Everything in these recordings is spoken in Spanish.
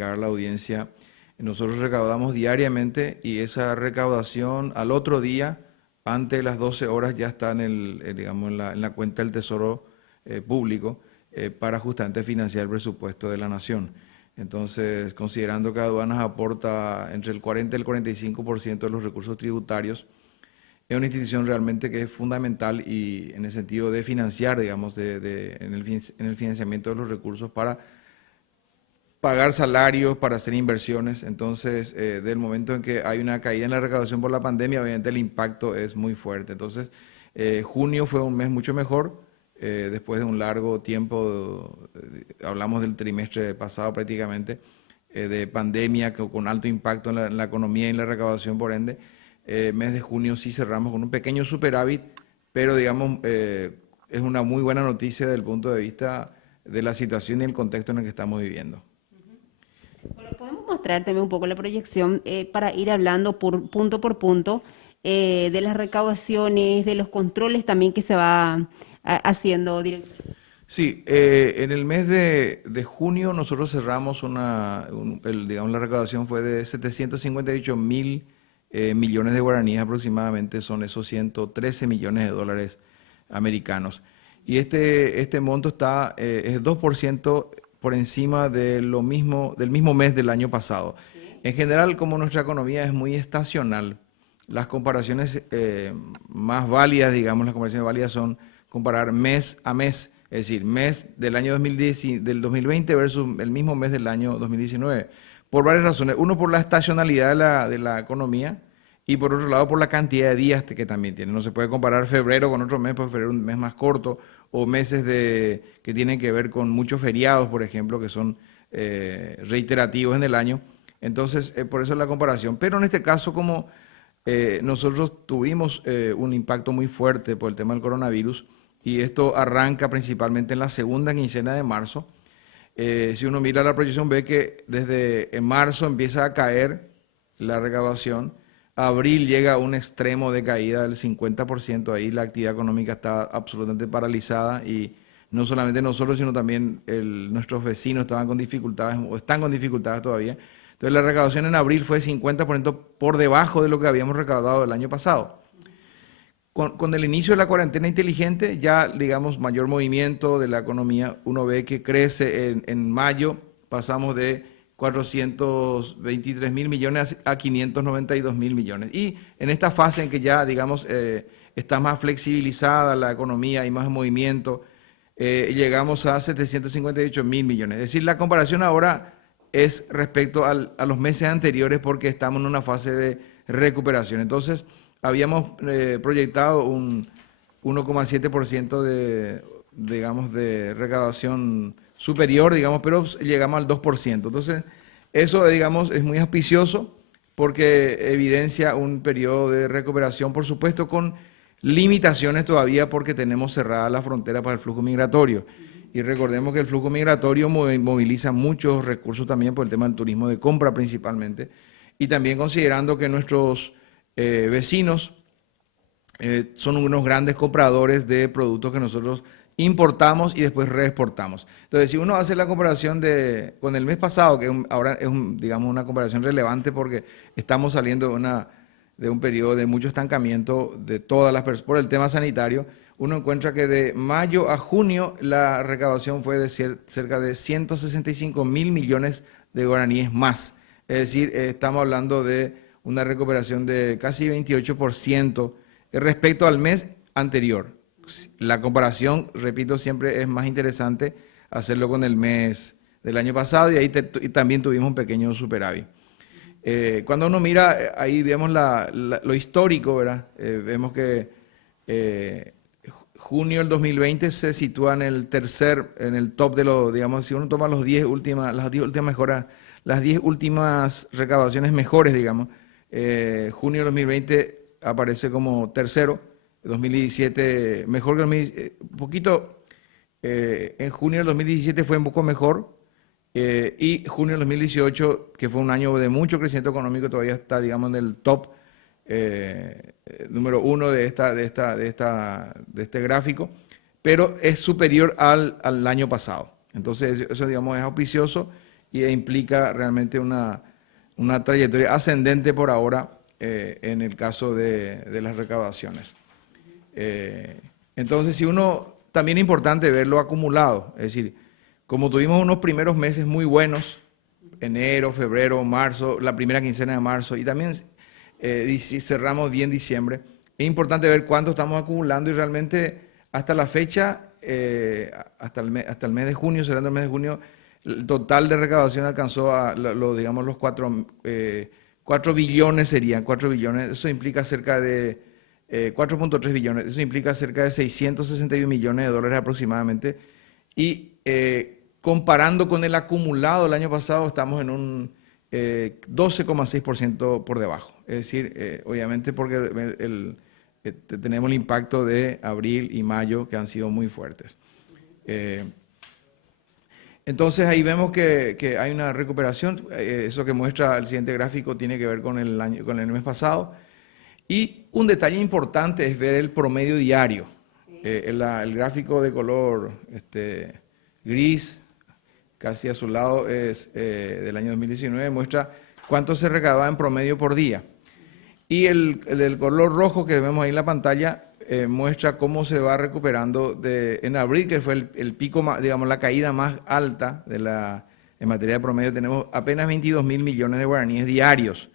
a la audiencia, nosotros recaudamos diariamente y esa recaudación al otro día, antes de las 12 horas, ya está digamos, en la cuenta del Tesoro Público para justamente financiar el presupuesto de la nación. Entonces, considerando que aduanas aporta entre el 40 y el 45% de los recursos tributarios, es una institución realmente que es fundamental y en el sentido de financiar, digamos, en el financiamiento de los recursos para pagar salarios, para hacer inversiones. Entonces, del momento en que hay una caída en la recaudación por la pandemia, obviamente el impacto es muy fuerte. Entonces, junio fue un mes mucho mejor, después de un largo tiempo, hablamos del trimestre pasado prácticamente, de pandemia con alto impacto en la economía y en la recaudación, por ende. Mes de junio sí cerramos con un pequeño superávit, pero digamos, es una muy buena noticia desde el punto de vista de la situación y el contexto en el que estamos viviendo. Bueno, podemos mostrar también un poco la proyección para ir hablando por punto de las recaudaciones, de los controles también que se va haciendo, director. Sí, en el mes de junio nosotros cerramos digamos, la recaudación fue de 758.000 millones de guaraníes aproximadamente, son esos 113 millones de dólares americanos. Y este monto es 2% por encima de del mismo mes del año pasado. Sí. En general, como nuestra economía es muy estacional, las comparaciones más válidas, digamos, las comparaciones válidas son comparar mes a mes, es decir, mes del año 2010, del 2020 versus el mismo mes del año 2019, por varias razones. Uno, por la estacionalidad de la economía y por otro lado, por la cantidad de días que también tiene. No se puede comparar febrero con otro mes, porque febrero es un mes más corto, o meses que tienen que ver con muchos feriados, por ejemplo, que son reiterativos en el año. Entonces, por eso es la comparación. Pero en este caso, como nosotros tuvimos un impacto muy fuerte por el tema del coronavirus y esto arranca principalmente en la segunda quincena de marzo. Si uno mira la proyección ve que desde en marzo empieza a caer la recaudación, abril llega a un extremo de caída del 50%, ahí la actividad económica está absolutamente paralizada y no solamente nosotros, sino también nuestros vecinos estaban con dificultades o están con dificultades todavía. Entonces la recaudación en abril fue 50% por debajo de lo que habíamos recaudado el año pasado. Con el inicio de la cuarentena inteligente, ya digamos mayor movimiento de la economía, uno ve que crece en mayo, pasamos de 423 mil millones a 592 mil millones. Y en esta fase en que ya, digamos, está más flexibilizada la economía y más movimiento, llegamos a 758 mil millones. Es decir, la comparación ahora es respecto a los meses anteriores porque estamos en una fase de recuperación. Entonces, habíamos proyectado un 1,7% digamos, de recaudación superior, digamos, pero llegamos al 2%. Entonces, eso, digamos, es muy auspicioso porque evidencia un periodo de recuperación, por supuesto, con limitaciones todavía porque tenemos cerrada la frontera para el flujo migratorio. Y recordemos que el flujo migratorio moviliza muchos recursos también por el tema del turismo de compra principalmente. Y también considerando que nuestros vecinos son unos grandes compradores de productos que nosotros importamos y después reexportamos. Entonces, si uno hace la comparación con el mes pasado, que ahora es digamos, una comparación relevante porque estamos saliendo de un periodo de mucho estancamiento de todas las personas por el tema sanitario, uno encuentra que de mayo a junio la recaudación fue de cerca de 165 mil millones de guaraníes más. Es decir, estamos hablando de una recuperación de casi 28% respecto al mes anterior. La comparación, repito, siempre es más interesante hacerlo con el mes del año pasado y ahí y también tuvimos un pequeño superávit. Cuando uno mira, ahí vemos lo histórico, ¿verdad? Vemos que junio del 2020 se sitúa en el top de los, digamos, si uno toma las 10 últimas mejoras, las 10 últimas recaudaciones mejores, digamos, junio del 2020 aparece como tercero, 2017 mejor que 2017, un poquito, en junio del 2017 fue un poco mejor, y junio del 2018, que fue un año de mucho crecimiento económico, todavía está, digamos, en el top número uno de este gráfico, pero es superior al año pasado. Entonces, eso, digamos, es auspicioso y implica realmente una trayectoria ascendente por ahora en el caso de las recaudaciones. Entonces, si uno, también es importante ver lo acumulado, es decir, como tuvimos unos primeros meses muy buenos, enero, febrero, marzo, la primera quincena de marzo, y también si cerramos bien diciembre, es importante ver cuánto estamos acumulando y realmente hasta la fecha, hasta el mes de junio, cerrando el mes de junio, el total de recaudación alcanzó digamos, los 4 billones serían, 4 billones, eso implica cerca de 4.3 billones, eso implica cerca de 661 millones de dólares aproximadamente, y comparando con el acumulado del año pasado, estamos en un 12,6% por debajo. Es decir, obviamente porque tenemos el impacto de abril y mayo que han sido muy fuertes. Entonces ahí vemos que hay una recuperación. Eso que muestra el siguiente gráfico tiene que ver con con el mes pasado. Y un detalle importante es ver el promedio diario. El gráfico de color gris, casi a su lado, es del año 2019, muestra cuánto se recaudaba en promedio por día. Y el color rojo que vemos ahí en la pantalla muestra cómo se va recuperando en abril, que fue el pico, digamos, la caída más alta en materia de promedio. Tenemos apenas 22.000 millones de guaraníes diarios.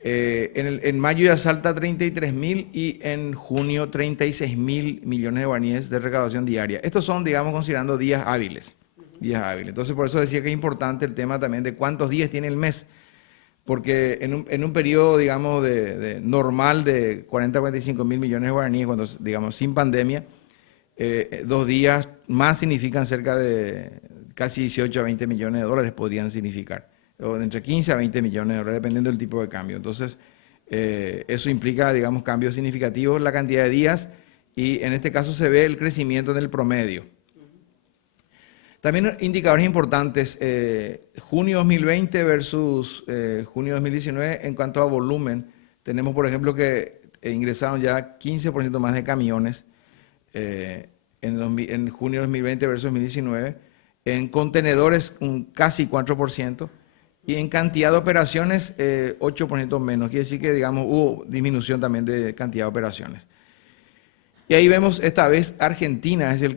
En mayo ya salta 33.000 y en junio 36.000 millones de guaraníes de recaudación diaria. Estos son, digamos, considerando días hábiles. Días hábiles. Entonces, por eso decía que es importante el tema también de cuántos días tiene el mes. Porque en un periodo, digamos, normal de 40 a 45 mil millones de guaraníes, cuando, digamos, sin pandemia, 2 días más significan cerca de casi 18 a 20 millones de dólares podrían significar. O de entre 15 a 20 millones de dólares, dependiendo del tipo de cambio. Entonces, eso implica, digamos, cambios significativos en la cantidad de días y en este caso se ve el crecimiento en el promedio. También indicadores importantes, junio 2020 versus junio 2019 en cuanto a volumen. Tenemos, por ejemplo, que ingresaron ya 15% más de camiones en junio 2020 versus 2019. En contenedores, casi 4%. Y en cantidad de operaciones, 8% menos. Quiere decir que, digamos, hubo disminución también de cantidad de operaciones. Y ahí vemos, esta vez, Argentina es el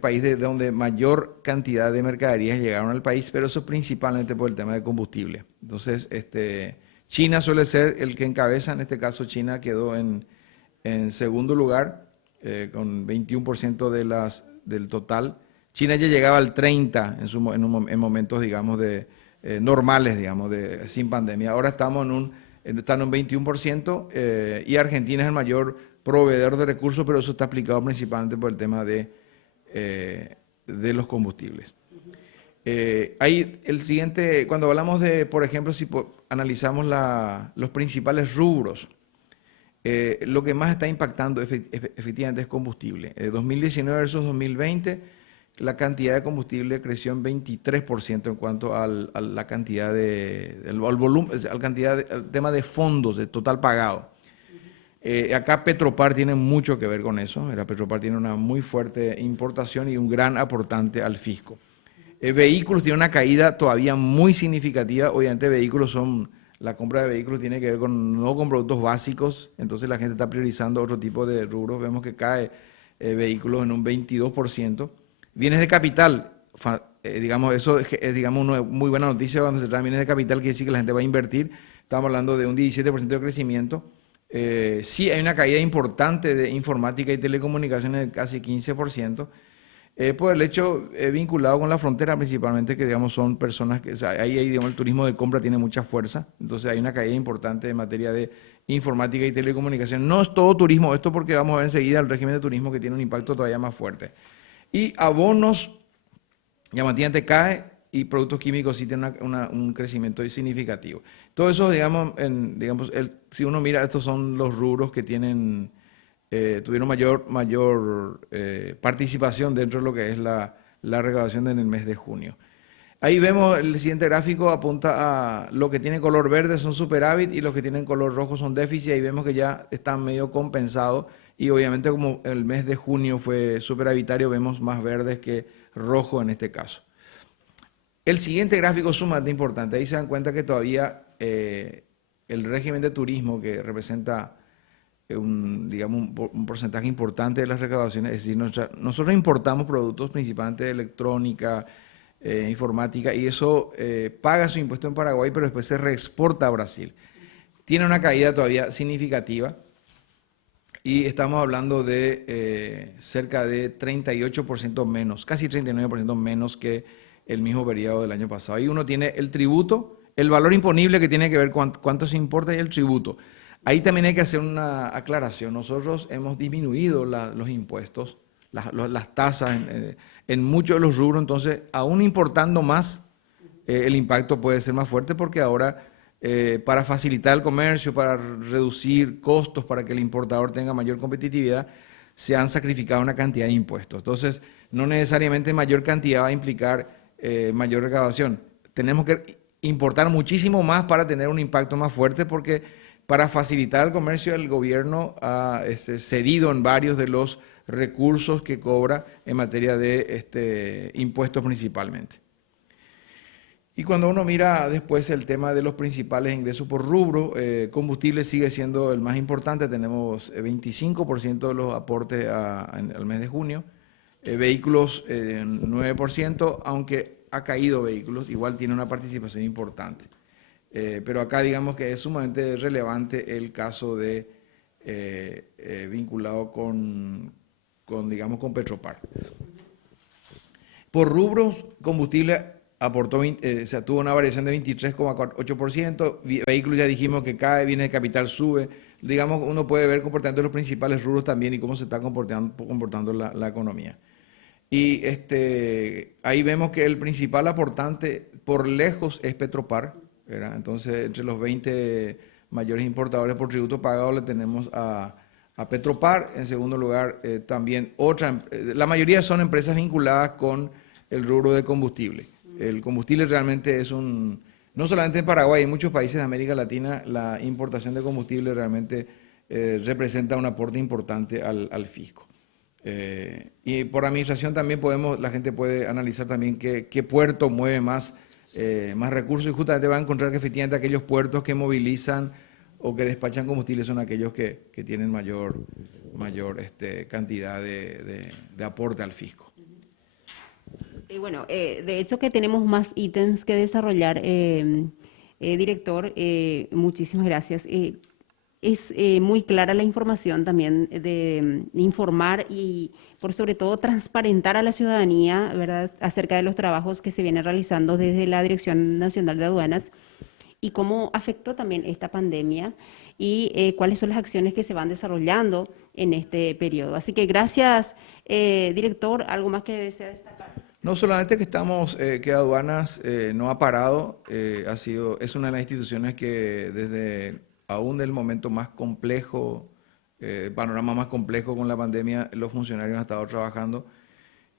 país de donde mayor cantidad de mercaderías llegaron al país, pero eso principalmente por el tema de combustible. Entonces, China suele ser el que encabeza, en este caso China quedó en segundo lugar, con 21% del total. China ya llegaba al 30% en momentos, digamos, normales, digamos, sin pandemia. Ahora están en un 21% y Argentina es el mayor proveedor de recursos, pero eso está aplicado principalmente por el tema de los combustibles. Ahí el siguiente, cuando hablamos de, por ejemplo, si analizamos los principales rubros, lo que más está impactando efectivamente es combustible. 2019 versus 2020, la cantidad de combustible creció en 23% en cuanto a la cantidad al volumen, al tema de fondos, de total pagado. Acá Petropar tiene mucho que ver con eso. Petropar tiene una muy fuerte importación y un gran aportante al fisco. Vehículos tiene una caída todavía muy significativa. Obviamente la compra de vehículos tiene que ver no con productos básicos, entonces la gente está priorizando otro tipo de rubros. Vemos que cae vehículos en un 22%. Bienes de capital, digamos, eso es digamos, una muy buena noticia cuando se trata de bienes de capital, quiere decir que la gente va a invertir. Estamos hablando de un 17% de crecimiento. Sí hay una caída importante de informática y telecomunicaciones de casi 15%, por el hecho vinculado con la frontera principalmente, que digamos son personas que, o sea, ahí digamos, el turismo de compra tiene mucha fuerza, entonces hay una caída importante en materia de informática y telecomunicación. No es todo turismo, esto porque vamos a ver enseguida el régimen de turismo que tiene un impacto todavía más fuerte. Y abonos llamativamente cae y productos químicos sí tienen un crecimiento significativo. Todo eso, digamos, si uno mira, estos son los rubros que tuvieron mayor participación dentro de lo que es la recaudación en el mes de junio. Ahí vemos el siguiente gráfico, apunta a lo que tiene color verde son superávit y los que tienen color rojo son déficit. Ahí vemos que ya están medio compensados y obviamente como el mes de junio fue superavitario, vemos más verdes que rojo en este caso. El siguiente gráfico es sumamente importante. Ahí se dan cuenta que todavía el régimen de turismo, que representa digamos, un porcentaje importante de las recaudaciones, es decir, nosotros importamos productos principalmente de electrónica, informática, y eso paga su impuesto en Paraguay, pero después se reexporta a Brasil. Tiene una caída todavía significativa y estamos hablando de cerca de 38% menos, casi 39% menos que el mismo periodo del año pasado. Ahí uno tiene el tributo, el valor imponible que tiene que ver cuánto se importa y el tributo. Ahí también hay que hacer una aclaración. Nosotros hemos disminuido los impuestos, las tasas en muchos de los rubros, entonces aún importando más, el impacto puede ser más fuerte porque ahora para facilitar el comercio, para reducir costos, para que el importador tenga mayor competitividad, se han sacrificado una cantidad de impuestos. Entonces, no necesariamente mayor cantidad va a implicar mayor recaudación. Tenemos que importar muchísimo más para tener un impacto más fuerte porque para facilitar el comercio el gobierno ha cedido en varios de los recursos que cobra en materia de impuestos principalmente. Y cuando uno mira después el tema de los principales ingresos por rubro, combustible sigue siendo el más importante, tenemos 25% de los aportes al mes de junio, vehículos 9%, aunque ha caído vehículos, igual tiene una participación importante. Pero acá digamos que es sumamente relevante el caso de vinculado digamos, con Petropar. Por rubros, combustible aportó, tuvo una variación de 23,8%, vehículos ya dijimos que cae, bienes de capital sube, digamos, uno puede ver comportamiento de los principales rubros también y cómo se está comportando la economía. Y ahí vemos que el principal aportante por lejos es Petropar, ¿verdad? Entonces, entre los 20 mayores importadores por tributo pagado le tenemos a Petropar. En segundo lugar, también la mayoría son empresas vinculadas con el rubro de combustible. El combustible realmente es no solamente en Paraguay, en muchos países de América Latina, la importación de combustible realmente representa un aporte importante al fisco. Y por administración también la gente puede analizar también qué puerto mueve más recursos y justamente va a encontrar que efectivamente aquellos puertos que movilizan o que despachan combustible son aquellos que tienen mayor cantidad de aporte al fisco. Y bueno, de hecho que tenemos más ítems que desarrollar, director, muchísimas gracias. Es muy clara la información también de informar y por sobre todo transparentar a la ciudadanía, ¿verdad?, acerca de los trabajos que se vienen realizando desde la Dirección Nacional de Aduanas y cómo afectó también esta pandemia y cuáles son las acciones que se van desarrollando en este periodo. Así que gracias, director. ¿Algo más que desea destacar? No solamente que Aduanas no ha parado, es una de las instituciones que desde aún del momento más complejo, panorama más complejo con la pandemia, los funcionarios han estado trabajando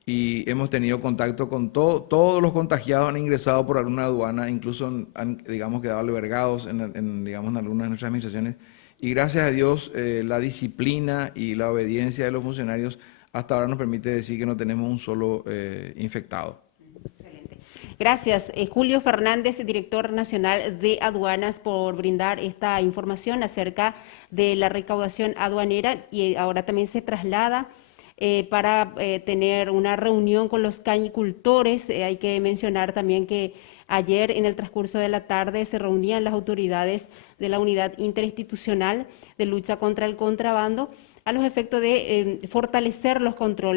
y hemos tenido contacto con todos los contagiados han ingresado por alguna aduana, incluso han, digamos, quedado albergados digamos, en algunas de nuestras administraciones y gracias a Dios la disciplina y la obediencia de los funcionarios hasta ahora nos permite decir que no tenemos un solo infectado. Excelente. Gracias, Julio Fernández, director nacional de aduanas, por brindar esta información acerca de la recaudación aduanera y ahora también se traslada para tener una reunión con los cañicultores. Hay que mencionar también que ayer en el transcurso de la tarde se reunían las autoridades de la Unidad Interinstitucional de Lucha contra el Contrabando a los efectos de fortalecer los controles